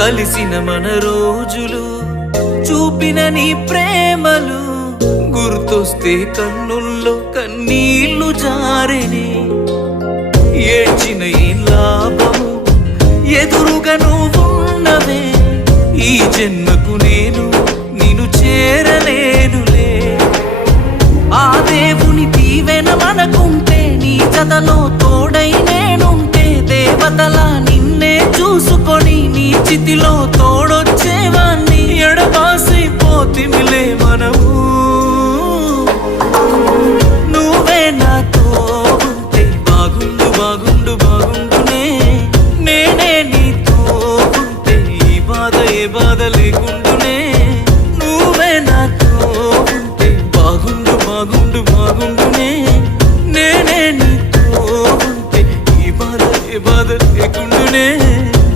కలిసిన మన రోజులు చూపిన నీ ప్రేమలు గుర్తొస్తే కన్నుల్లో కన్నీళ్లు జారెనే. ఏడ్చిన ఈ లాభము ఎదురుగా నువ్వున్నవే, ఈ జన్మకు నేను నిన్ను చేరలేనులే. ఆ దేవుని దీవెన మనకుంటే, నీ జతలో తోడై నేనుంటే, దేవతలా నిన్నే చూసుకొని నీ చితిలో తోడ